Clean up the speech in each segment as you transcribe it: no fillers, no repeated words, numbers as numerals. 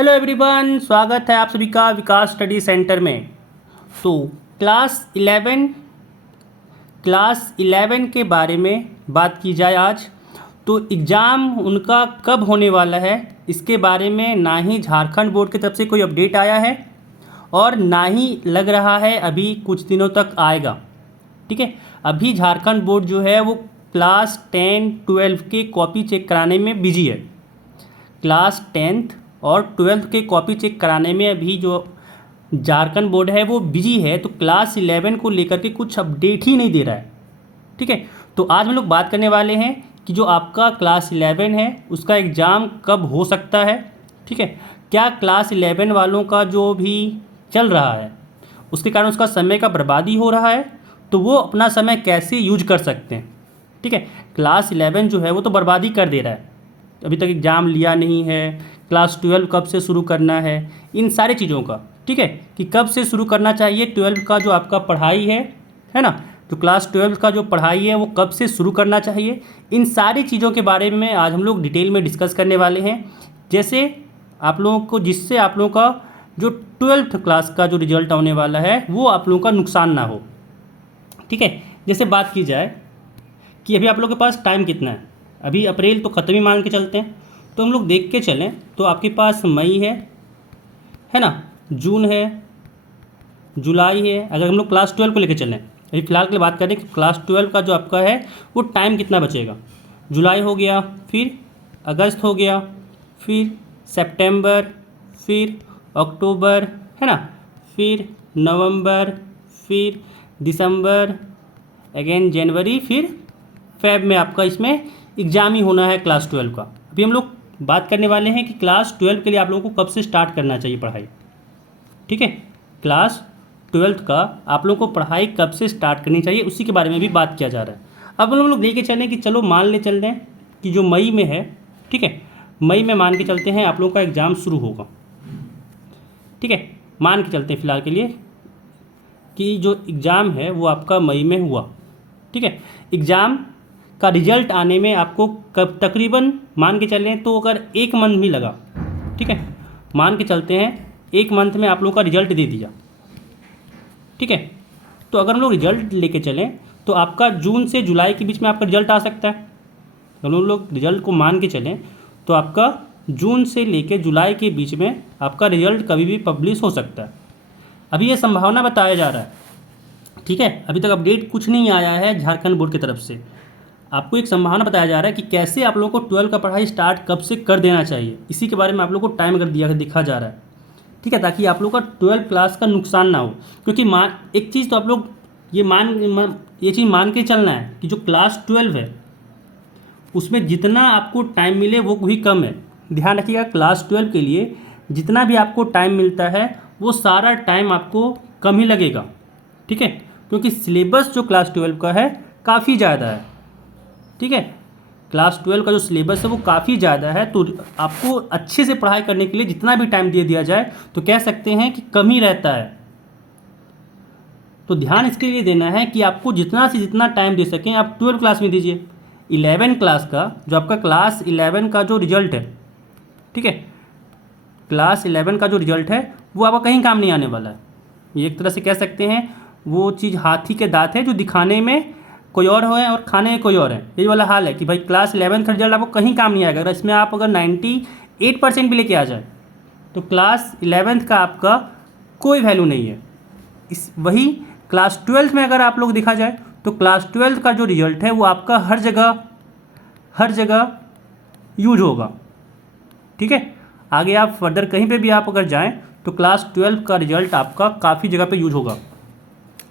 Hello everyone, स्वागत है आप सभी का विकास स्टडी सेंटर में। तो क्लास 11 के बारे में बात की जाए आज। तो एग्ज़ाम उनका कब होने वाला है, इसके बारे में ना ही झारखंड बोर्ड की तरफ से कोई अपडेट आया है और ना ही लग रहा है अभी कुछ दिनों तक आएगा। ठीक है, अभी झारखंड बोर्ड जो है वो क्लास 10-12 के कॉपी चेक कराने में बिजी है। क्लास 10th और 12th के कॉपी चेक कराने में अभी जो झारखंड बोर्ड है वो बिजी है, तो क्लास 11 को लेकर के कुछ अपडेट ही नहीं दे रहा है। ठीक है, तो आज हम लोग बात करने वाले हैं कि जो आपका क्लास 11 है उसका एग्ज़ाम कब हो सकता है। ठीक है, क्या क्लास 11 वालों का जो भी चल रहा है उसके कारण उसका समय का बर्बादी हो रहा है, तो वो अपना समय कैसे यूज कर सकते हैं। ठीक है, क्लास 11 जो है वो तो बर्बादी कर दे रहा है, अभी तक एग्ज़ाम लिया नहीं है। क्लास 12 कब से शुरू करना है, इन सारी चीज़ों का, ठीक है, कि कब से शुरू करना चाहिए 12 का जो आपका पढ़ाई है ना, तो क्लास 12 का जो पढ़ाई है वो कब से शुरू करना चाहिए, इन सारी चीज़ों के बारे में आज हम लोग डिटेल में डिस्कस करने वाले हैं। जैसे आप लोगों को, जिससे आप लोगों का जो 12th क्लास का जो रिजल्ट आने वाला है वो आप लोगों का नुकसान ना हो। ठीक है, जैसे बात की जाए कि अभी आप लोगों के पास टाइम कितना है, अभी अप्रैल तो ख़त्म ही मान के चलते हैं, तो हम लोग देख के चलें तो आपके पास मई है ना, जून है, जुलाई है। अगर हम लोग क्लास 12 को लेकर चलें, अभी फ़िलहाल के लिए बात करें कि क्लास 12 का जो आपका है वो टाइम कितना बचेगा। जुलाई हो गया, फिर अगस्त हो गया, फिर सितंबर, फिर अक्टूबर, है ना, फिर नवंबर, फिर दिसंबर, अगेन जनवरी, फिर फेब में आपका इसमें एग्ज़ाम ही होना है क्लास 12 का। अभी हम लोग बात करने वाले हैं कि क्लास 12 के लिए आप लोगों को कब से स्टार्ट करना चाहिए पढ़ाई। ठीक है, क्लास 12 का आप लोगों को पढ़ाई कब से स्टार्ट करनी चाहिए उसी के बारे में भी बात किया जा रहा है। अब हम लोग लेके चलें कि चलो मान ले चल दें कि जो मई में है, ठीक है, मई में मान के चलते हैं आप लोगों का एग्ज़ाम शुरू होगा। ठीक है, मान के चलते हैं फ़िलहाल के लिए कि जो एग्ज़ाम है वो आपका मई में हुआ। ठीक है, एग्ज़ाम का रिजल्ट आने में आपको कब तकरीबन मान के चलें तो अगर 1 मंथ भी लगा, ठीक है, मान के चलते हैं 1 मंथ में आप लोगों का रिजल्ट दे दिया। ठीक है, तो अगर हम लोग रिजल्ट लेके चलें तो आपका जून से जुलाई के बीच में आपका रिजल्ट आ सकता है। अगर हम लोग रिजल्ट को मान के चलें तो आपका जून से लेके जुलाई के बीच में आपका रिजल्ट कभी भी पब्लिश हो सकता है। अभी ये संभावना बताया जा रहा है। ठीक है, अभी तक अपडेट कुछ नहीं आया है झारखंड बोर्ड की तरफ से। आपको एक संभावना बताया जा रहा है कि कैसे आप लोगों को 12 का पढ़ाई स्टार्ट कब से कर देना चाहिए, इसी के बारे में आप लोगों को टाइम अगर दिखा जा रहा है। ठीक है, ताकि आप लोगों का 12 क्लास का नुकसान ना हो। क्योंकि एक चीज़ तो आप लोग ये चीज़ मान के चलना है कि जो क्लास 12 है उसमें जितना आपको टाइम मिले वो भी कम है। ध्यान रखिएगा, क्लास 12 के लिए जितना भी आपको टाइम मिलता है वो सारा टाइम आपको कम ही लगेगा। ठीक है, क्योंकि सिलेबस जो क्लास 12 का है काफ़ी ज़्यादा है। ठीक है, क्लास 12 का जो सिलेबस है वो काफ़ी ज़्यादा है, तो आपको अच्छे से पढ़ाई करने के लिए जितना भी टाइम दे दिया जाए तो कह सकते हैं कि कम ही रहता है। तो ध्यान इसके लिए देना है कि आपको जितना से जितना टाइम दे सकें आप 12 क्लास में दीजिए। 11 क्लास का जो आपका क्लास 11 का जो रिजल्ट है, ठीक है, क्लास 11 का जो रिजल्ट है वो आपका कहीं काम नहीं आने वाला है। ये एक तरह से कह सकते हैं वो चीज़ हाथी के दांत है जो दिखाने में कोई और है और खाने में कोई और है। ये वाला हाल है कि भाई क्लास 11 का रिजल्ट आपको कहीं काम नहीं आएगा। अगर इसमें आप अगर 98% भी लेके आ जाए तो क्लास 11 का आपका कोई वैल्यू नहीं है। वही क्लास 12 में अगर आप लोग देखा जाए तो क्लास 12 का जो रिजल्ट है वो आपका हर जगह यूज होगा। ठीक है, आगे आप फर्दर कहीं पे भी आप अगर जाएँ तो क्लास 12 का रिजल्ट आपका काफ़ी जगह पे यूज होगा।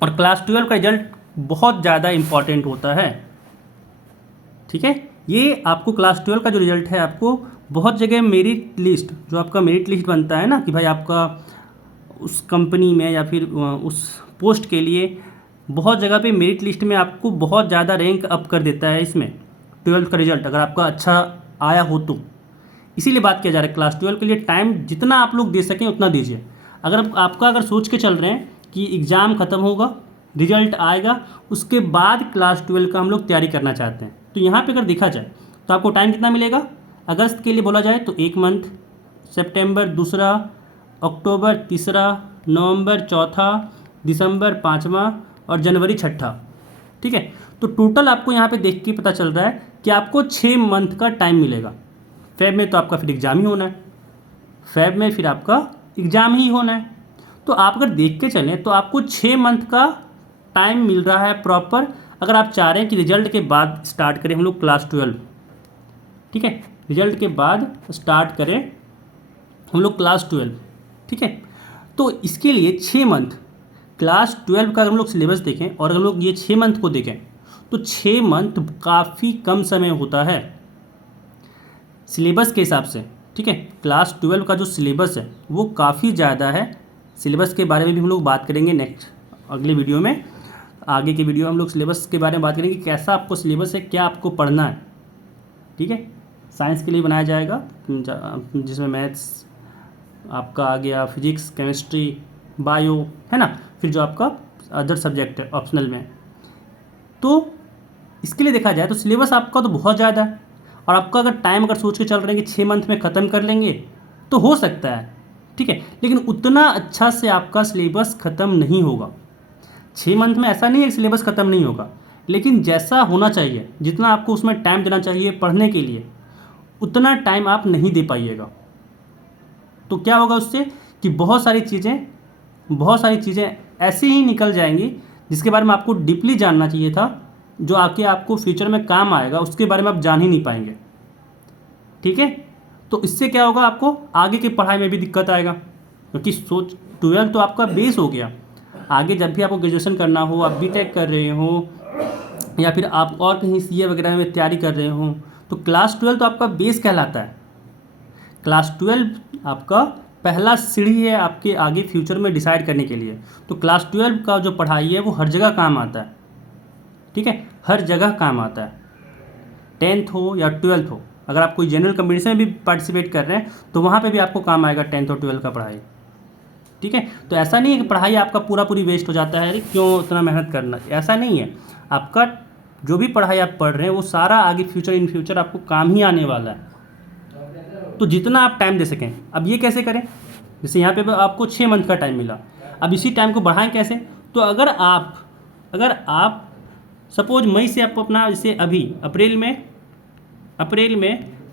और क्लास 12 का रिजल्ट बहुत ज़्यादा इम्पॉर्टेंट होता है। ठीक है, ये आपको क्लास 12 का जो रिजल्ट है आपको बहुत जगह मेरिट लिस्ट, जो आपका मेरिट लिस्ट बनता है ना कि भाई आपका उस कंपनी में या फिर उस पोस्ट के लिए बहुत जगह पे मेरिट लिस्ट में आपको बहुत ज़्यादा रैंक अप कर देता है इसमें 12 का रिजल्ट अगर आपका अच्छा आया हो तो। इसीलिए बात किया जा रहा है क्लास 12 के लिए टाइम जितना आप लोग दे सकें उतना दीजिए। अगर सोच के चल रहे हैं कि एग्ज़ाम ख़त्म होगा, रिजल्ट आएगा, उसके बाद क्लास 12 का हम लोग तैयारी करना चाहते हैं, तो यहाँ पे अगर देखा जाए तो आपको टाइम कितना मिलेगा। अगस्त के लिए बोला जाए तो 1 मंथ, सितंबर दूसरा, अक्टूबर तीसरा, नवंबर चौथा, दिसंबर पाँचवा और जनवरी छठा। ठीक है, तो टोटल आपको यहाँ पे देख के पता चल रहा है कि आपको 6 मंथ का टाइम मिलेगा। फेब में तो आपका फिर एग्ज़ाम ही होना है, फेब में फिर आपका एग्ज़ाम ही होना है। तो आप अगर देख के चलें तो आपको 6 मंथ का टाइम मिल रहा है प्रॉपर। अगर आप चाह रहे हैं कि रिजल्ट के बाद स्टार्ट करें हम लोग क्लास 12, ठीक है, रिजल्ट के बाद स्टार्ट करें हम लोग क्लास 12, ठीक है, तो इसके लिए 6 मंथ, क्लास 12 का अगर हम लोग सिलेबस देखें और अगर हम लोग ये 6 मंथ को देखें तो 6 मंथ काफ़ी कम समय होता है सिलेबस के हिसाब से। ठीक है, क्लास 12 का जो सिलेबस है वो काफ़ी ज़्यादा है। सिलेबस के बारे में भी हम लोग बात करेंगे नेक्स्ट अगले वीडियो में, आगे के वीडियो में हम लोग सिलेबस के बारे में बात करेंगे, कैसा आपको सिलेबस है, क्या आपको पढ़ना है। ठीक है, साइंस के लिए बनाया जाएगा जिसमें मैथ्स आपका आ गया, फिजिक्स, केमिस्ट्री, बायो, है ना, फिर जो आपका अदर सब्जेक्ट है ऑप्शनल में। तो इसके लिए देखा जाए तो सिलेबस आपका तो बहुत ज़्यादा है, और आपका अगर टाइम अगर सोच के चल रहे हैं कि 6 मंथ में ख़त्म कर लेंगे तो हो सकता है, ठीक है, लेकिन उतना अच्छा से आपका सिलेबस ख़त्म नहीं होगा। 6 मंथ में ऐसा नहीं है कि सिलेबस ख़त्म नहीं होगा, लेकिन जैसा होना चाहिए, जितना आपको उसमें टाइम देना चाहिए पढ़ने के लिए, उतना टाइम आप नहीं दे पाइएगा। तो क्या होगा उससे कि बहुत सारी चीज़ें ऐसे ही निकल जाएंगी जिसके बारे में आपको डीपली जानना चाहिए था, जो आके आपको फ्यूचर में काम आएगा, उसके बारे में आप जान ही नहीं पाएंगे। ठीक है, तो इससे क्या होगा, आपको आगे की पढ़ाई में भी दिक्कत आएगा, क्योंकि 12 तो आपका बेस हो गया। आगे जब भी आपको ग्रेजुएशन करना हो, आप बीटेक कर रहे हो या फिर आप और कहीं सीए वगैरह में तैयारी कर रहे हो, तो क्लास 12 तो आपका बेस कहलाता है। क्लास 12 आपका पहला सीढ़ी है आपके आगे फ्यूचर में डिसाइड करने के लिए। तो क्लास 12 का जो पढ़ाई है वो हर जगह काम आता है। ठीक है, हर जगह काम आता है, 10th हो या 12th हो। अगर आप कोई जनरल कंपटीशन में भी पार्टिसिपेट कर रहे हैं तो वहाँ पे भी आपको काम आएगा 10th और 12th का पढ़ाई। ठीक है, तो ऐसा नहीं है कि पढ़ाई आपका पूरी वेस्ट हो जाता है, अरे क्यों उतना मेहनत करना, ऐसा नहीं है। आपका जो भी पढ़ाई आप पढ़ रहे हैं वो सारा आगे इन फ्यूचर आपको काम ही आने वाला है। तो जितना आप टाइम दे सकें। अब ये कैसे करें, जैसे यहाँ पे आपको 6 मंथ का टाइम मिला, अब इसी टाइम को बढ़ाएं कैसे। तो अगर आप सपोज मई से आप अपना, जैसे अभी अप्रैल में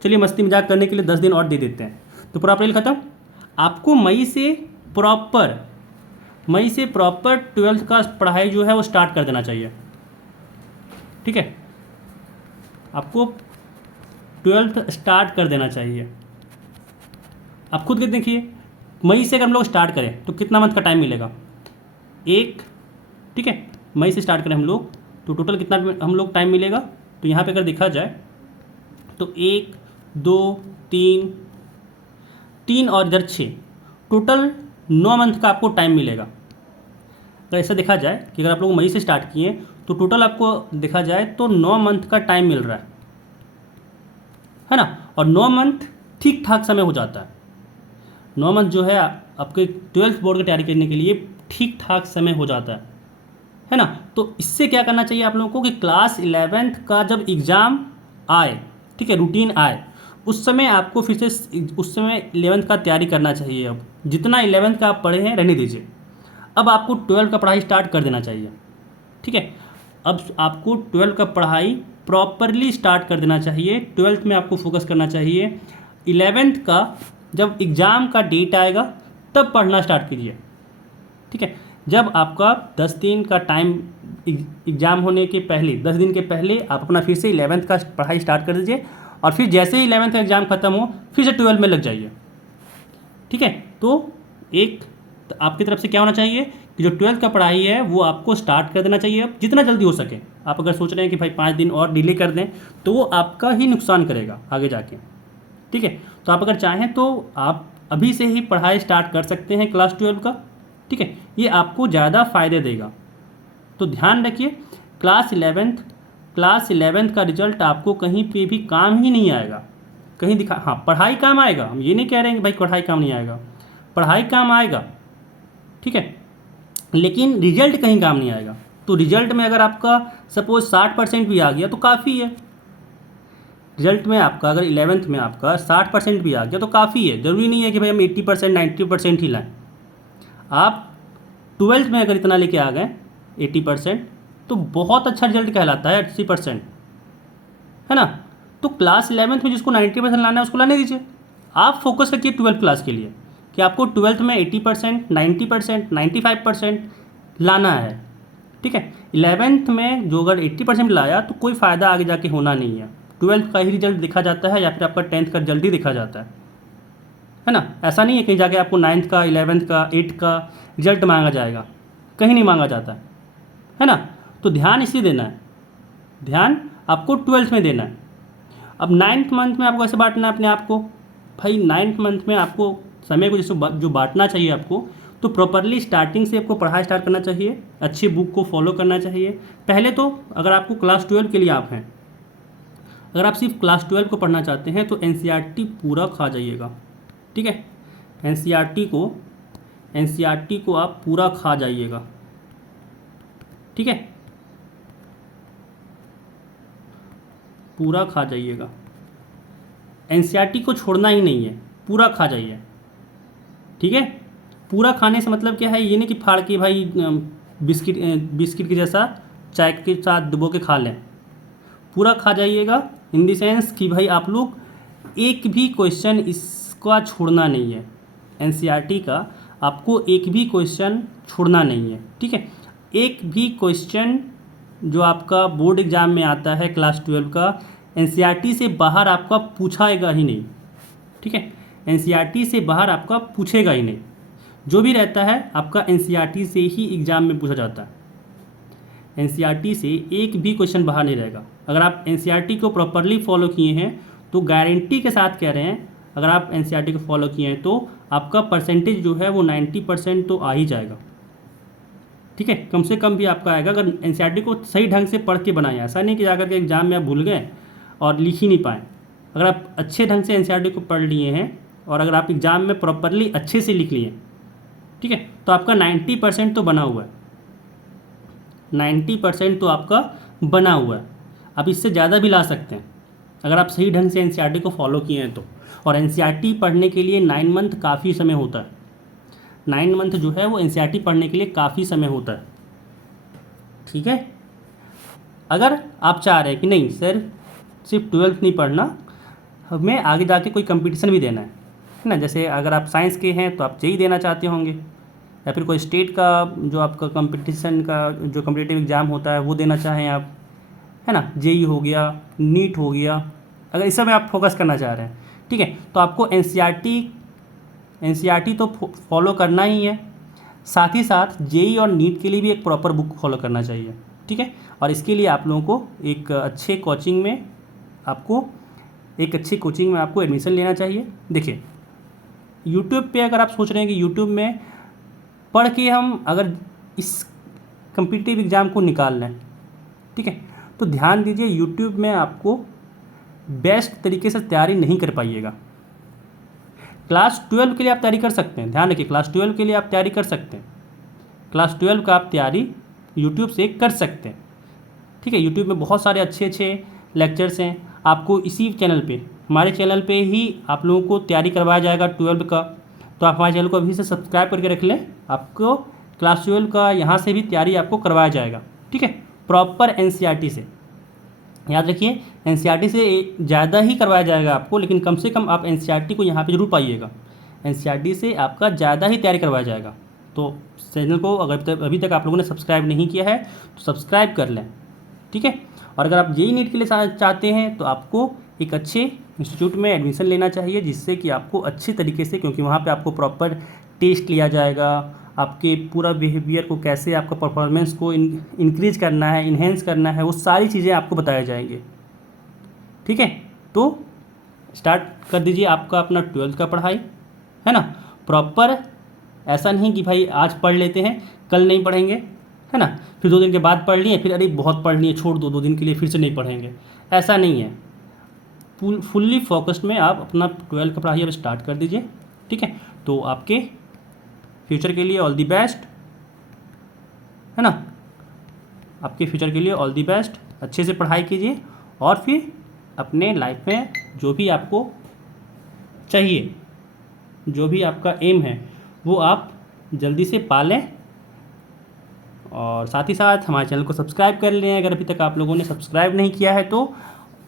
चलिए मस्ती मजाक करने के लिए 10 दिन और दे देते हैं, तो पूरा अप्रैल ख़त्म। आपको मई से प्रॉपर 12th का पढ़ाई जो है वो स्टार्ट कर देना चाहिए। ठीक है, आपको 12th स्टार्ट कर देना चाहिए। आप खुद के देखिए, मई से अगर हम लोग स्टार्ट करें तो कितना मंथ का टाइम मिलेगा, 1। ठीक है, मई से स्टार्ट करें हम लोग तो टोटल कितना हम लोग टाइम मिलेगा, तो यहाँ पे अगर देखा जाए तो 1 2 3 और इधर 6, टोटल 9 मंथ का आपको टाइम मिलेगा। अगर ऐसा देखा जाए कि अगर आप लोग मई से स्टार्ट किए तो टोटल आपको देखा जाए तो 9 मंथ का टाइम मिल रहा है ना, और 9 मंथ ठीक ठाक समय हो जाता है। 9 मंथ जो है आपके 12th बोर्ड की तैयारी करने के लिए ठीक ठाक समय हो जाता है ना। तो इससे क्या करना चाहिए आप लोगों को कि क्लास 11th का जब एग्ज़ाम आए, ठीक है, रूटीन आए, उस समय आपको फिर से उस समय 11th का तैयारी करना चाहिए। अब जितना 11th का आप पढ़े हैं रहने दीजिए, अब आपको 12th का पढ़ाई स्टार्ट कर देना चाहिए। ठीक है, अब आपको 12th का पढ़ाई प्रॉपरली स्टार्ट कर देना चाहिए। 12th में आपको फोकस करना चाहिए। 11th का जब एग्ज़ाम का डेट आएगा तब पढ़ना स्टार्ट कीजिए। ठीक है, जब आपका 10 दिन का टाइम, एग्ज़ाम होने के पहले 10 दिन के पहले आप अपना फिर से 11th का पढ़ाई स्टार्ट कर दीजिए, और फिर जैसे ही 11th का एग्ज़ाम ख़त्म हो फिर से 12th में लग जाइए। ठीक है, तो आपकी तरफ से क्या होना चाहिए कि जो 12th का पढ़ाई है वो आपको स्टार्ट कर देना चाहिए अब जितना जल्दी हो सके। आप अगर सोच रहे हैं कि भाई 5 दिन और डिले कर दें तो वो आपका ही नुकसान करेगा आगे जाके। ठीक है, तो आप अगर चाहें तो आप अभी से ही पढ़ाई स्टार्ट कर सकते हैं क्लास 12 का। ठीक है, ये आपको ज़्यादा फ़ायदे देगा। तो ध्यान रखिए, क्लास 11th का रिजल्ट आपको कहीं पे भी काम ही नहीं आएगा। कहीं हाँ, पढ़ाई काम आएगा, हम ये नहीं कह रहे हैं कि भाई पढ़ाई काम नहीं आएगा, पढ़ाई काम आएगा। ठीक है, लेकिन रिजल्ट कहीं काम नहीं आएगा। तो रिजल्ट में अगर आपका सपोज 60% भी आ गया तो काफ़ी है। रिजल्ट में आपका अगर 11th में आपका 60% भी आ गया तो काफ़ी है, ज़रूरी नहीं है कि भाई हम 80% 90% ही लाएं। आप 12th में अगर इतना लेके आ गए 80% तो बहुत अच्छा रिजल्ट कहलाता है 80%, है ना। तो क्लास 11th में जिसको 90% लाना है उसको लाने दीजिए। आप फोकस रखिए 12th क्लास के लिए कि आपको 12th में 80% 90% 95% लाना है, ठीक है। 11th में जो अगर 80% लाया तो कोई फ़ायदा आगे जाके होना नहीं है। 12th का ही रिजल्ट देखा जाता है या फिर आपका 10th का रिजल्ट ही देखा जाता है ना। ऐसा नहीं है कहीं जाके आपको 9th का 11th का 8th का रिजल्ट मांगा जाएगा, कहीं नहीं मांगा जाता है ना। तो ध्यान इसलिए देना है, ध्यान आपको 12th में देना है। अब 9th मंथ में आपको ऐसे बांटना है अपने आप को, भाई 9th मंथ में आपको समय को जो बांटना चाहिए आपको, तो प्रॉपरली स्टार्टिंग से आपको पढ़ाई स्टार्ट करना चाहिए, अच्छी बुक को फॉलो करना चाहिए। पहले तो अगर आपको क्लास 12 के लिए आप हैं, अगर आप सिर्फ क्लास 12 को पढ़ना चाहते हैं तो एनसीईआरटी पूरा खा जाइएगा, ठीक है। एनसीईआरटी को आप पूरा खा जाइएगा, ठीक है, पूरा खा जाइएगा। एनसीईआरटी को छोड़ना ही नहीं है, पूरा खा जाइए, ठीक है। पूरा खाने से मतलब क्या है, ये नहीं कि फाड़ के भाई बिस्किट के जैसा चाय के साथ डुबो के खा लें। पूरा खा जाइएगा इन द सेंस कि भाई आप लोग एक भी क्वेश्चन इसका छोड़ना नहीं है, एनसीईआरटी का आपको एक भी क्वेश्चन छोड़ना नहीं है, ठीक है। एक भी क्वेश्चन जो आपका बोर्ड एग्जाम में आता है क्लास 12 का, एनसीईआरटी से बाहर आपका पूछाएगा ही नहीं, ठीक है। एनसीईआरटी से बाहर आपका पूछेगा ही नहीं, जो भी रहता है आपका एनसीईआरटी से ही एग्ज़ाम में पूछा जाता है। एनसीईआरटी से एक भी क्वेश्चन बाहर नहीं रहेगा। अगर आप एनसीईआरटी को प्रॉपरली फॉलो किए हैं तो गारंटी के साथ कह रहे हैं, अगर आप एनसीईआरटी को फॉलो किए हैं तो आपका परसेंटेज जो है वो 90% तो आ ही जाएगा, ठीक है। कम से कम भी आपका आएगा अगर एनसीईआरटी को सही ढंग से पढ़ के बनाएं। ऐसा नहीं कि जाकर के एग्ज़ाम में आप भूल गए और लिख ही नहीं पाएँ। अगर आप अच्छे ढंग से एनसीईआरटी को पढ़ लिए हैं और अगर आप एग्ज़ाम में प्रॉपरली अच्छे से लिख लिए, ठीक है, तो आपका 90% तो बना हुआ है, 90% तो आपका बना हुआ है। आप इससे ज़्यादा भी ला सकते हैं अगर आप सही ढंग से एनसीईआरटी को फॉलो किए हैं तो। और एनसीईआरटी पढ़ने के लिए 9 मंथ काफ़ी समय होता है, 9 मंथ जो है वो एनसीईआरटी पढ़ने के लिए काफ़ी समय होता है, ठीक है। अगर आप चाह रहे हैं कि नहीं सर सिर्फ 12th नहीं पढ़ना, हमें आगे जाके कोई कंपटीशन भी देना है ना, जैसे अगर आप साइंस के हैं तो आप जेईई देना चाहते होंगे, या फिर कोई स्टेट का जो आपका कंपटीशन का जो कॉम्पिटिटिव एग्ज़ाम होता है वो देना चाहें आप, है ना, जेईई हो गया, नीट हो गया, अगर इस सब में आप फोकस करना चाह रहे हैं, ठीक है, तो आपको एनसीईआरटी तो फॉलो करना ही है, साथ ही साथ जेईई और नीट के लिए भी एक प्रॉपर बुक फॉलो करना चाहिए, ठीक है। और इसके लिए आप लोगों को एक अच्छे कोचिंग में आपको एडमिशन लेना चाहिए। देखिए यूट्यूब पे अगर आप सोच रहे हैं कि यूट्यूब में पढ़ के हम अगर इस कॉम्पिटिटिव एग्ज़ाम को निकाल लें, ठीक है, तो ध्यान दीजिए यूट्यूब में आपको बेस्ट तरीके से तैयारी नहीं कर पाइएगा। क्लास 12 के लिए आप तैयारी कर सकते हैं, ध्यान रखिए, क्लास 12 के लिए आप तैयारी कर सकते हैं, क्लास 12 का आप तैयारी यूट्यूब से कर सकते हैं, ठीक है। यूट्यूब में बहुत सारे अच्छे लेक्चर्स हैं, आपको इसी चैनल पे, हमारे चैनल पे ही आप लोगों को तैयारी करवाया जाएगा 12 का। तो आप हमारे चैनल को अभी से सब्सक्राइब करके रख लें, आपको क्लास 12 का यहाँ से भी तैयारी आपको करवाया जाएगा, ठीक है, प्रॉपर एनसीईआरटी से। याद रखिए एनसीईआरटी से ज़्यादा ही करवाया जाएगा आपको, लेकिन कम से कम आप एनसीईआरटी को यहाँ पे जरूर पाइएगा, एनसीईआरटी से आपका ज़्यादा ही तैयारी करवाया जाएगा। तो चैनल को अगर अभी तक आप लोगों ने सब्सक्राइब नहीं किया है तो सब्सक्राइब कर लें, ठीक है। और अगर आप जेईई नीट के लिए चाहते हैं तो आपको एक अच्छे इंस्टीट्यूट में एडमिशन लेना चाहिए, जिससे कि आपको अच्छे तरीके से, क्योंकि वहाँ पे आपको प्रॉपर टेस्ट लिया जाएगा, आपके पूरा बिहेवियर को कैसे आपका परफॉर्मेंस को इंक्रीज करना है, इन्हेंस करना है, वो सारी चीज़ें आपको बताया जाएंगे, ठीक है। तो स्टार्ट कर दीजिए आपका अपना 12th का पढ़ाई, है ना, प्रॉपर। ऐसा नहीं कि भाई आज पढ़ लेते हैं कल नहीं पढ़ेंगे, है ना, फिर 2 दिन के बाद पढ़ लिए, फिर अरे बहुत पढ़ लिए छोड़ दो, 2 दिन के लिए फिर से नहीं पढ़ेंगे, ऐसा नहीं है। फुल्ली फोकस्ड में आप अपना 12th का पढ़ाई अब स्टार्ट कर दीजिए, ठीक है। तो आपके फ्यूचर के लिए ऑल दी बेस्ट, है ना, आपके फ्यूचर के लिए ऑल दी बेस्ट। अच्छे से पढ़ाई कीजिए और फिर अपने लाइफ में जो भी आपको चाहिए, जो भी आपका एम है वो आप जल्दी से पा लें। और साथ ही साथ हमारे चैनल को सब्सक्राइब कर लें। अगर अभी तक आप लोगों ने सब्सक्राइब नहीं किया है तो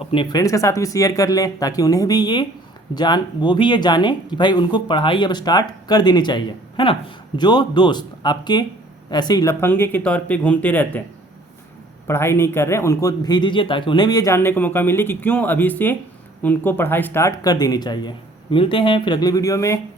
अपने फ्रेंड्स के साथ भी शेयर कर लें, ताकि उन्हें भी ये जाने कि भाई उनको पढ़ाई अब स्टार्ट कर देनी चाहिए, है ना। जो दोस्त आपके ऐसे ही लफंगे के तौर पे घूमते रहते हैं, पढ़ाई नहीं कर रहे हैं, उनको भेज दीजिए, ताकि उन्हें भी ये जानने का मौका मिले कि क्यों अभी से उनको पढ़ाई स्टार्ट कर देनी चाहिए। मिलते हैं फिर अगली वीडियो में।